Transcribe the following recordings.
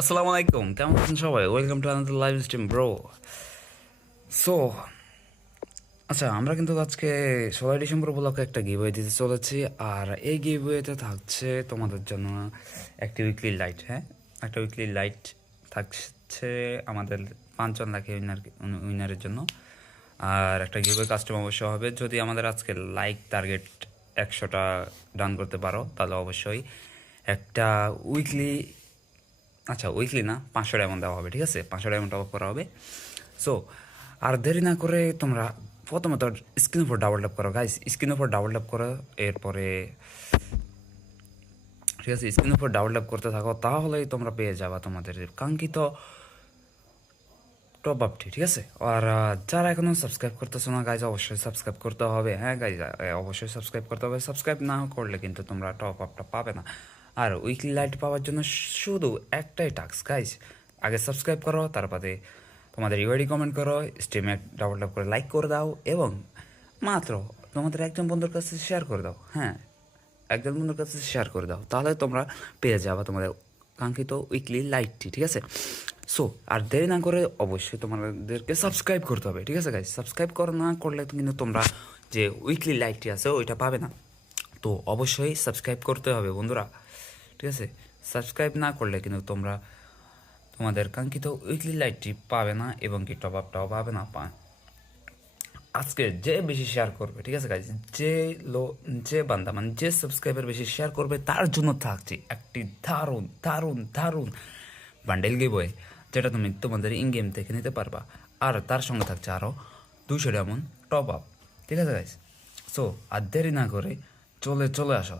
আসসালামু আলাইকুম কেমন আছেন সবাই welcome to another live stream bro so আচ্ছা আমরা কিন্তু আজকে ষোলোই ডিসেম্বর উপলক্ষে একটা গিভওয়ে দিতে চলেছি। আর এই গিভওয়েতে থাকছে তোমাদের জন্য একটি উইকলি লাইট হ্যাঁ? একটা উইকলি লাইট থাকছে আমাদের পাঁচজন লাখে উইনার উইনারের জন্য। আর একটা গিভওয়ে কাস্টম অবশ্য হবে। যদি আমাদের আজকে লাইক টার্গেট একশোটা ডান করতে পারো, তাহলে অবশ্যই একটা উইকলি আচ্ছা উইকলি না? পাঁচশো ডায়মন্ড দেওয়া হবে, ঠিক আছে? পাঁচশো ডায়মন্ড টপ করা হবে। সো আর দেরি না করে তোমরা প্রথমত স্ক্রিন উপর ডাবল ট্যাপ করো। গাইস স্ক্রিন উপর ডাবল ট্যাপ করো, এরপরে ঠিক আছে স্ক্রিন উপর ডাবল ট্যাপ করতে থাকো, তাহলেই তোমরা পেয়ে যাবা তোমাদের কাঙ্ক্ষিত টপ আপটি ঠিক আছে? আর যারা এখনও সাবস্ক্রাইব করতেছো না গাইজ অবশ্যই সাবস্ক্রাইব করতে হবে। হ্যাঁ গাইজ অবশ্যই সাবস্ক্রাইব করতে হবে। সাবস্ক্রাইব না করলে কিন্তু তোমরা টপ আপটা পাবে না। আর উইকলি লাইট পাওয়ার জন্য শুধু একটাই টাস্ক গাইজ আগে সাবস্ক্রাইব করো, তারপরে তোমাদের ইউআইডি কমেন্ট করো স্ট্রিমে ডাবল টাপ করে লাইক করে দাও এবং মাত্র তোমাদের একজন বন্ধুর কাছে শেয়ার করে দাও হ্যাঁ? একজন বন্ধুর কাছে শেয়ার করে দাও, তাহলে তোমরা পেয়ে যাবে তোমাদের কাঙ্ক্ষিত উইকলি লাইটটি ঠিক আছে? সো আর দেরি না করে অবশ্যই তোমাদেরকে সাবস্ক্রাইব করতে হবে, ঠিক আছে গাইজ সাবস্ক্রাইব করা, না করলে কিন্তু তোমরা যে উইকলি লাইটটি আছে, ওইটা পাবে না। তো অবশ্যই সাবস্ক্রাইব করতে হবে, বন্ধুরা। ঠিক আছে? সাবস্ক্রাইব না করলে কিন্তু তোমরা তোমাদের কাঙ্ক্ষিত উইকলি লাইটটি পাবে না এবং কি টপ আপটাও পাবে না। পা আজকে যে বেশি শেয়ার করবে, ঠিক আছে গাইজ যে লো, যে বান্দা মানে যে সাবস্ক্রাইবার বেশি শেয়ার করবে, তার জন্য থাকছে একটি দারুণ দারুণ দারুণ বান্ডেল গিবয়ে যেটা তুমি তোমাদের ইন গেম থেকে নিতে পারবা। আর তার সঙ্গে থাকছে আরও দুশো ডায়মন্ড টপ আপ ঠিক আছে গাইজ সো আর দেরি না করে চলে চলে আসো।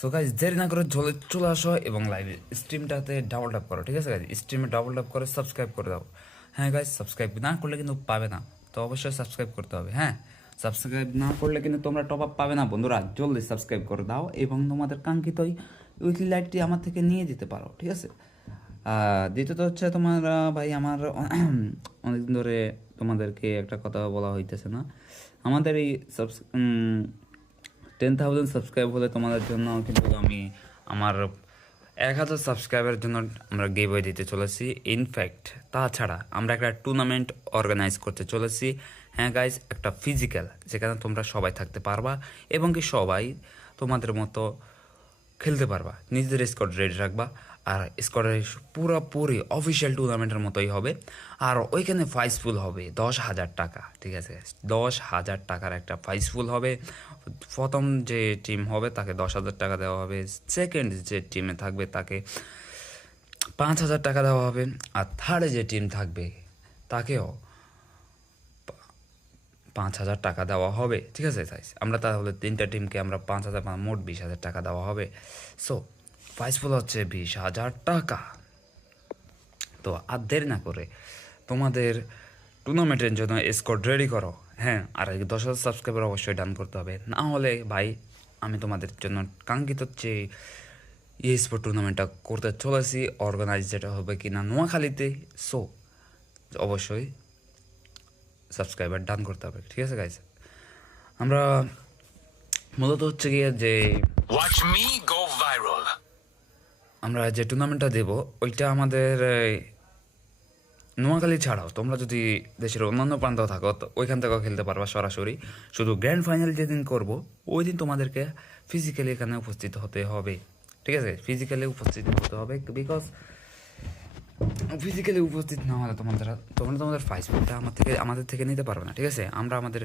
সো গাইজ দেরি না করে চলে চলে আসো এবং লাইভ স্ট্রিমটাতে ডাবল ট্যাপ করো, ঠিক আছে গাইজ স্ট্রিমে ডাবল ট্যাপ করে সাবস্ক্রাইব করে দাও। হ্যাঁ গাইজ সাবস্ক্রাইব না করলে কিন্তু পাবে না। তো অবশ্যই সাবস্ক্রাইব করতে হবে হ্যাঁ? সাবস্ক্রাইব না করলে কিন্তু তোমরা টপ আপ পাবে না, বন্ধুরা। জলদি সাবস্ক্রাইব করে দাও এবং তোমাদের কাঙ্ক্ষিত উইকলি লাইটটি আমার থেকে নিয়ে যেতে পারো, ঠিক আছে? দ্বিতীয়ত হচ্ছে তোমার ভাই আমার অনেকদিন ধরে তোমাদেরকে একটা কথা বলা হইতেছে না। আমাদের এই সাবস টেন থাউজেন্ড সাবস্ক্রাইব হলে তোমাদের জন্য কিন্তু আমি আমার এক হাজার সাবস্ক্রাইবের জন্য আমরা গেবয়ে দিতে চলেছি। ইনফ্যাক্ট তাছাড়া আমরা একটা টুর্নামেন্ট অর্গানাইজ করতে চলেছি। হ্যাঁ গাইজ একটা ফিজিক্যাল যেখানে তোমরা সবাই থাকতে পারবা এবং কি সবাই তোমাদের মতো খেলতে পারবা। নিজেদের স্কোয়াড রেডি রাখবা। আর স্কোয়াডের পুরোপুরি অফিসিয়াল টুর্নামেন্টের মতোই হবে। আর ওইখানে প্রাইস ফুল হবে দশ হাজার টাকা, ঠিক আছে? দশ হাজার টাকার একটা প্রাইস ফুল হবে। প্রথম যে টিম হবে তাকে দশ হাজার টাকা দেওয়া হবে। সেকেন্ড যে টিমে থাকবে তাকে পাঁচ হাজার টাকা দেওয়া হবে। আর থার্ডে যে টিম থাকবে তাকেও পাঁচ হাজার টাকা দেওয়া হবে, ঠিক আছে তাই আমরা তাহলে তিনটা টিমকে আমরা পাঁচ হাজার পাঁচ- মোট বিশ হাজার টাকা দেওয়া হবে। সো প্রাইস ফুল হচ্ছে বিশ হাজার টাকা। তো আর দেরি না করে তোমাদের টুর্নামেন্টের জন্য স্কোর রেডি করো। হ্যাঁ আর দশ হাজার সাবস্ক্রাইবার অবশ্যই ডান করতে হবে। না হলে ভাই, আমি তোমাদের জন্য কাঙ্ক্ষিত যে এই স্পোর্ট টুর্নামেন্টটা করতে চলেছি অর্গানাইজ যেটা হবে কি না নোয়াখালীতে সো অবশ্যই সাবস্ক্রাইবার ডান করতে হবে, ঠিক আছে গাইজ আমরা মূলত হচ্ছে গিয়ে যে me go viral. আমরা যে টুর্নামেন্টটা দেব, ওইটা আমাদের নোয়াখালী ছাড়াও তোমরা যদি দেশের অন্যান্য প্রান্তেও থাকো, তো ওইখান থেকেও খেলতে পারবা সরাসরি। শুধু গ্র্যান্ড ফাইনাল যেদিন করব, ওই দিন তোমাদেরকে ফিজিক্যালি এখানে উপস্থিত হতে হবে। ঠিক আছে? ফিজিক্যালি উপস্থিত হতে হবে বিকজ ফিজিক্যালি উপস্থিত না হলে তোমাদের, তোমরা তোমাদের ফাইস ফাইসবুকটা আমার থেকে, আমাদের থেকে নিতে পারবে না, ঠিক আছে? আমরা আমাদের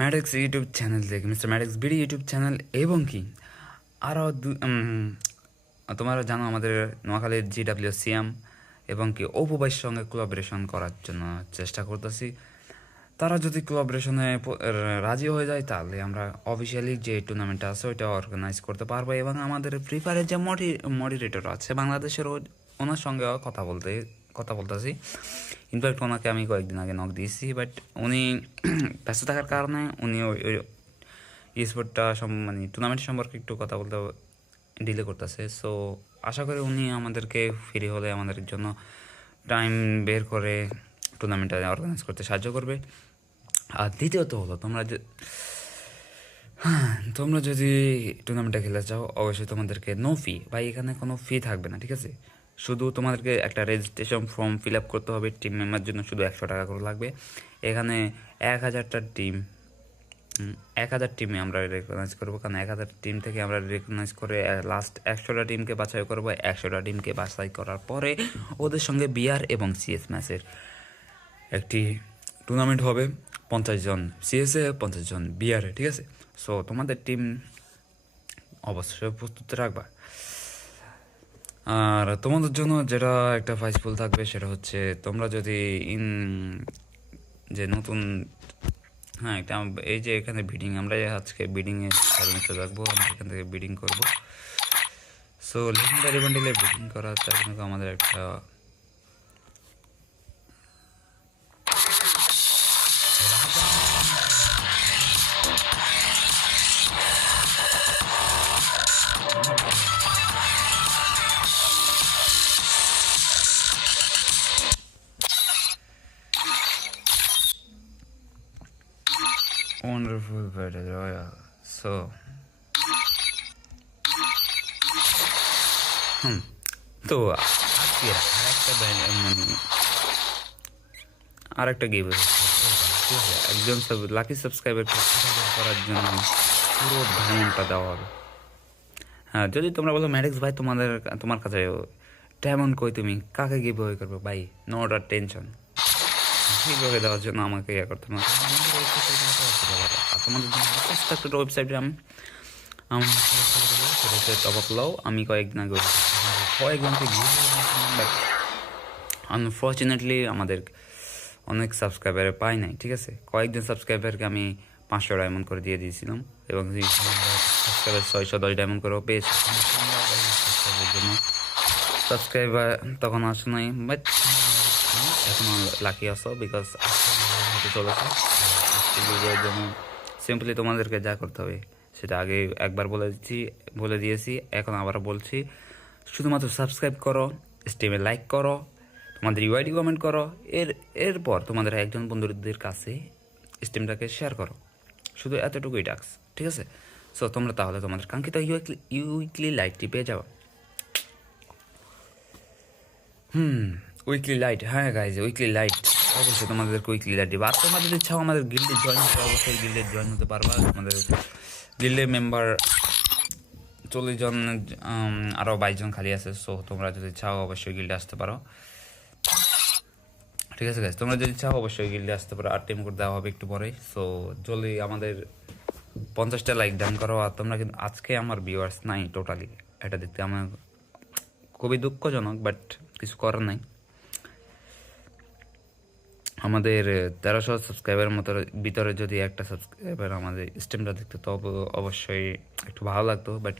ম্যাডেক্স ইউটিউব চ্যানেল থেকে mister Madex BD YouTube channel এবং কি? আরও তোমরা জানো আমাদের নোয়াখালীর জি ডাব্লিউ সিএম এবং কি অপু ভাইয়ের সঙ্গে কোলাবোরেশন করার জন্য চেষ্টা করতেছি। তারা যদি কোলাবোরেশনে রাজি হয়ে যায়, তাহলে আমরা অফিসিয়ালি যে টুর্নামেন্টটা আছে, ওইটা অর্গানাইজ করতে পারব এবং আমাদের ফ্রি যে মডি মডিরেটর আছে, বাংলাদেশের ওনার সঙ্গেও কথা বলতে, কথা বলতেছি। ইনফ্যাক্ট ওনাকে আমি কয়েকদিন আগে নক দিয়েছি বাট উনি ব্যস্ত থাকার কারণে উনি ওই স্পোর্টটা মানে টুর্নামেন্ট সম্পর্কে একটু কথা বলতে ডিলে করতেছে। সো আশা করি উনি আমাদেরকে ফ্রি হলে আমাদের জন্য টাইম বের করে টুর্নামেন্টটা অর্গানাইজ করতে সাহায্য করবে। আর দ্বিতীয়ত হলো, তোমরা যে তোমরা যদি টুর্নামেন্টটা খেলতে চাও, অবশ্যই তোমাদেরকে নো ফি ভাই এখানে কোনো ফি থাকবে না, ঠিক আছে? শুধু তোমাদেরকে একটা রেজিস্ট্রেশন ফর্ম ফিল আপ করতে হবে টিম মেম্বার জন্য শুধু একশো টাকা করে লাগবে। এখানে এক হাজারটা টিম এক হাজার টিমে আমরা রেকগনাইজ করব, কারণ এক হাজার টিম থেকে আমরা রেকগনাইজ করে লাস্ট একশোটা টিমকে বাছাই করব, একশোটা টিমকে বাছাই করার পরে ওদের সঙ্গে বিআর এবং সিএস ম্যাচের একটি টুর্নামেন্ট হবে পঞ্চাশ জন সিএসএ পঞ্চাশ জন বিআরে ঠিক আছে? সো তোমাদের টিম অবশ্যই প্রস্তুত রাখবা। আর তোমাদের জন্য যেটা একটা ফাইসফুল থাকবে, সেটা হচ্ছে তোমরা যদি ইন যে নতুন হ্যাঁ একটা এই যে এখানে বিডিং আমরা আজকে বিডিংয়ে সাধারণত রাখব, আমরা এখান থেকে বিডিং করব। সো লেজেন্ডারি বান্ডিলে বিডিং করা, তার জন্য আমাদের একটা wonderful battle royal so হুম তো আজকে আরেকটা মানে আরেকটা গেম একজন সব লাকি সাবস্ক্রাইবার করার জন্য পুরো ডায়মন্ডটা দেওয়া হবে হ্যাঁ যদি তোমরা বলো ম্যাডিক্স ভাই তোমাদের তোমার কাছে ডায়মন্ড কই তুমি কাকে গিভ করবে ভাই নো টেনশন ঠিকভাবে দেওয়ার জন্য আমাকে ইয়ে করতে হবে তোমাদের বিশেষ একটা ওয়েবসাইটে আমি লাও। আমি কয়েকদিন আগে কয়েকজনকে আনফর্চুনেটলি আমাদের অনেক সাবস্ক্রাইবার পাই নাই, ঠিক আছে? কয়েকজন সাবস্ক্রাইবারকে আমি পাঁচশো ডায়মন্ড করে দিয়ে দিয়েছিলাম, এবং সাবস্ক্রাইবার ছয়শো দশ ডায়মন্ড করেও পেয়েছি। জন্য সাবস্ক্রাইবার তখন আসে নাই বাট এখন লাকি আসো বিকজ চলেছে। জন্য সিম্পলি তোমাদেরকে যা করতে হবে, সেটা আগে একবার বলে দিচ্ছি, বলে দিয়েছি, এখন আবার বলছি। শুধুমাত্র সাবস্ক্রাইব করো স্টিমে লাইক করো, তোমাদের ইউআইডি কমেন্ট করো, এর, এরপর তোমাদের একজন বন্ধুদের কাছে স্টিমটাকে শেয়ার করো। শুধু এতটুকুই টাস্ক, ঠিক আছে? সো তোমরা তাহলে তোমাদের কাঙ্ক্ষিত ইউইকলি ইউইকলি লাইটটি পেয়ে যাও হুম উইকলি লাইট হ্যাঁ গাইজ উইকলি লাইট অবশ্যই তোমাদেরকে উইকলি লাইট দিবে। আর তোমরা যদি আমাদের গিল্ডে জয়েন হতে, অবশ্যই গিল্ডে জয়েন হতে পারবা। আমাদের গিল্ডের মেম্বার চল্লিশ জন আরও বাইশ জন খালি আছে সো তোমরা যদি চাও অবশ্যই গিল্ডে আসতে পারো। ঠিক আছে গাইজ তোমরা যদি চাও অবশ্যই গিল্ডে আসতে পারো। আর টিম করে দেওয়া হবে একটু পরেই। সো জলদি আমাদের পঞ্চাশটা লাইক ডান করো। আর তোমরা কিন্তু, আজকে আমার ভিউয়ার্স নাই টোটালি এটা দেখতে আমার খুবই দুঃখজনক বাট কিছু করার নাই। আমাদের তেরোশো সাবস্ক্রাইবার মতো, ভিতরে যদি একটা সাবস্ক্রাইবার আমাদের স্ট্রিমটা দেখতো, তো অবশ্যই একটু ভালো লাগতো but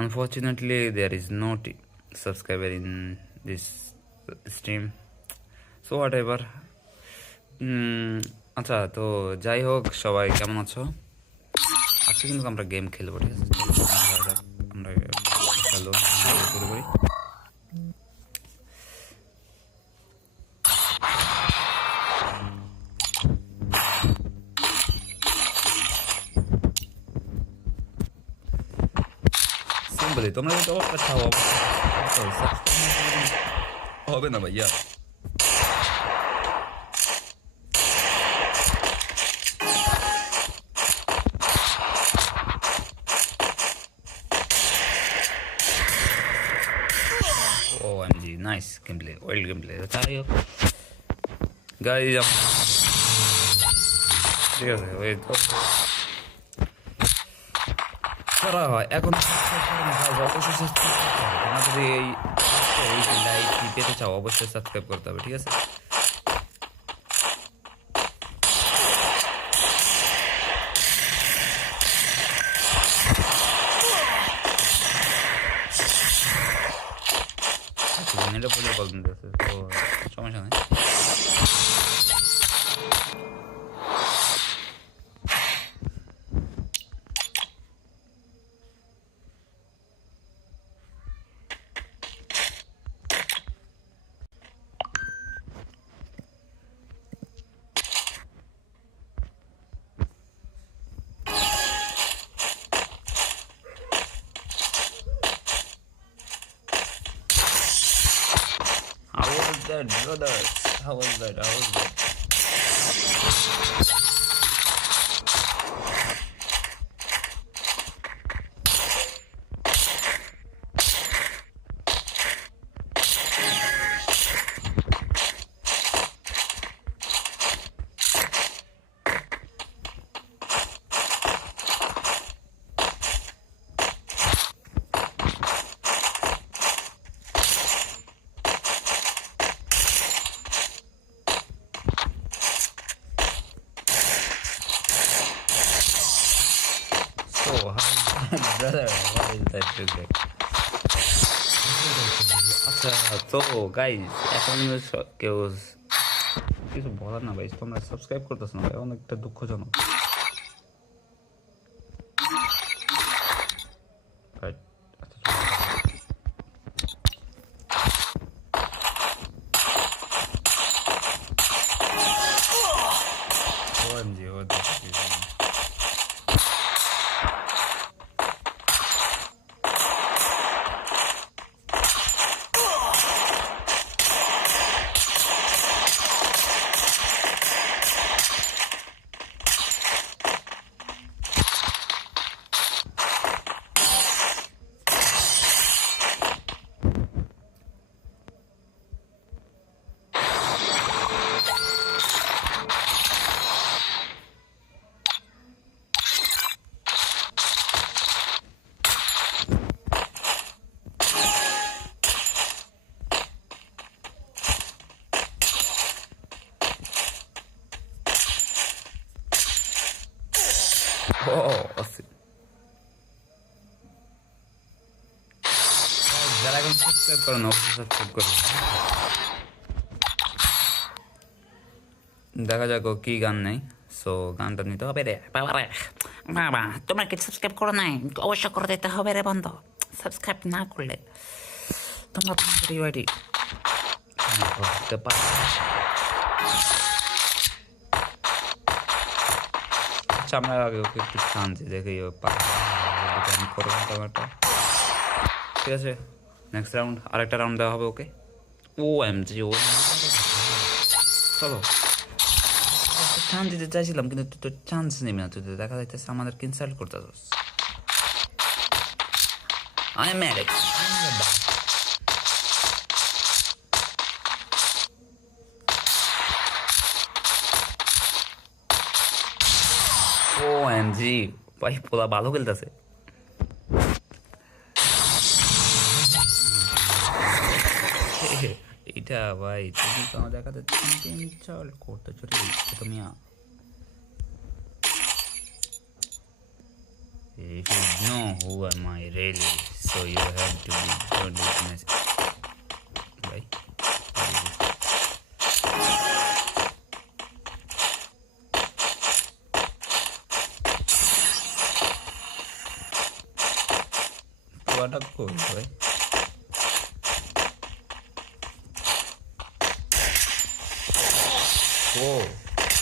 unfortunately there is not subscriber in this stream so whatever আচ্ছা তো যাই হোক, সবাই কেমন আছো? আজকে কিন্তু আমরা গেম খেলব, ঠিক আছে। আমরা খেলো শুরু করি সিম্পলি তোমরা যদি অবস্থা খাও অবস্থা হবে না ভাইয়া OMG, nice gameplay, wild gameplay. তাই হোক গাইজ ঠিক আছে ওয়েট করা হয়। এখন অবশ্যই তোমরা এই লাইক পেতে চাও, অবশ্যই সাবস্ক্রাইব করতে হবে, ঠিক আছে? এটা পড়লে কল দিতেছে তো সমস্যা নেই। How was that? How was that? Is আচ্ছা তো গাইস এখন কেউ কিছু বলার না ভাই তোমরা সাবস্ক্রাইব করতেছ না ভাই অনেকটা দুঃখজনক যারা এখন সাবস্ক্রাইব অবশ্যই সাবস্ক্রাইব করো দেখা যাক কি গান নেই সো গানটা নিতে হবে রে বাবা রে বাবা তোমরা কি সাবস্ক্রাইব করো নাই অবশ্য করে দিতে হবে রে বন্ধ সাবস্ক্রাইব না করলে তোমরা করতে পার আচ্ছা দেখি ঠিক আছে নেক্সট রাউন্ড আরেকটা রাউন্ড দেওয়া হবে ওকে ও এম জি ও চলো। চান্স দিতে চাইছিলাম, কিন্তু তুই তো চান্স নিবি না, তুই তো দেখা যাইতেছে আমাদেরকে ইনসাল্ট করতেছিস। I am O M G ভাই, পোলা ভালো খেলতেছে। ভাই তুমি তো আমার দেখাতে তিন তিন চল করতে চলে তুমি If you know who am I really, so you have to be don't witness. Right? What a cool boy.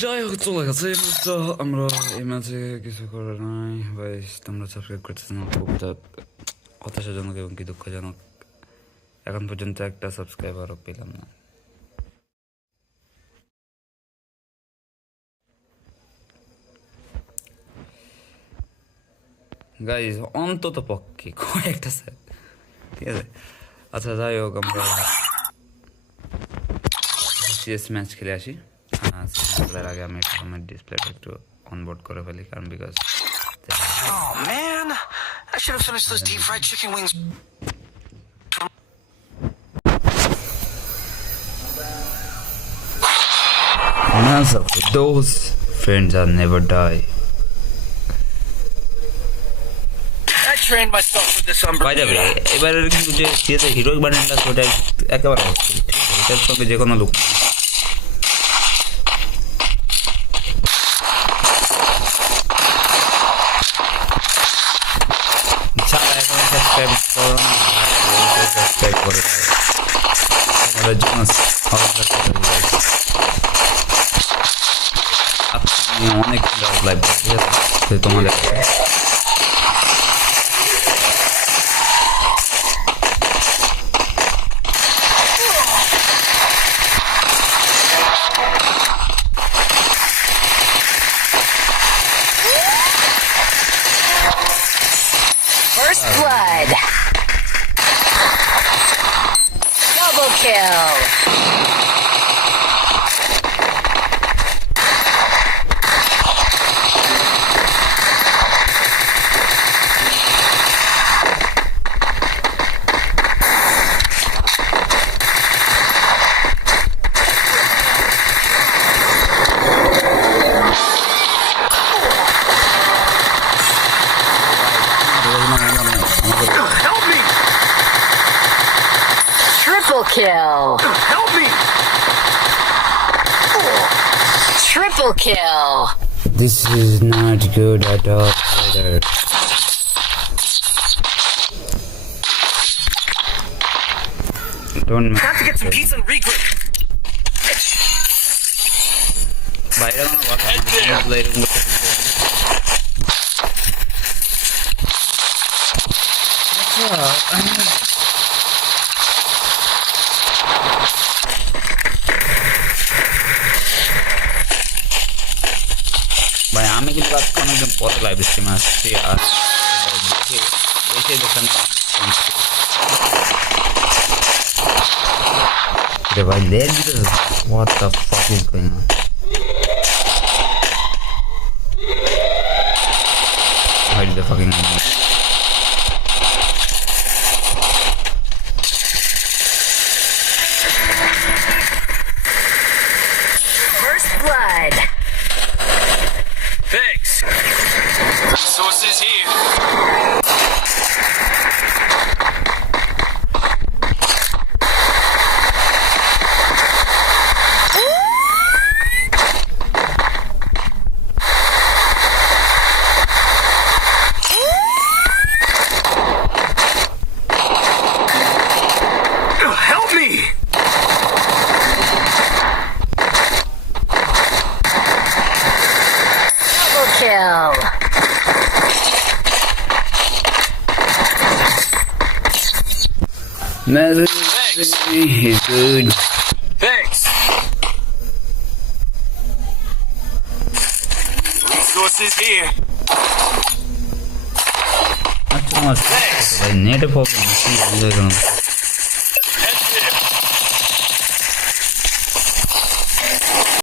যাই হোক চলে গেছে এই ম্যাচটা আমরা এই ম্যাচে কিছু করার নাই ভাই তোমরা সাবস্ক্রাইব করতেছ না খুব হতাশাজনক এবং কি দুঃখজনক এখন পর্যন্ত একটা সাবস্ক্রাইবারও পেলাম না গাইজ অন্তত পক্ষে কয়েকটা স্যার ঠিক আছে? আচ্ছা যাই হোক, আমরা সিএস ম্যাচ খেলে আসি। খেলার আগে আমি আমার ডিসপ্লেটা একটু অনবোর্ড করে ফেলি কারণ because Oh man, I should have finished those deep fried chicken wings. those friends are never die I trained myself for this বাই যাবে এবারে কিন্তু যে সিএসে হিরোইক বান্ডেলটা আছে একেবারে ঠিক আছে এটার সঙ্গে যে কোনো look kill. Help me! Triple kill. This is not good at all either. Don't Got to get some peace and regroup. But I don't know what later. What's up? কিন্তু আজকে অনেকদিন পরে লাইভ স্ট্রিম আসছি আর দেখে এসে দেখলাম রে ভাই লেট দিতে what the fuck is going on Why did the fucking Mother Thanks. is good. Thanks. Resources here. Thanks.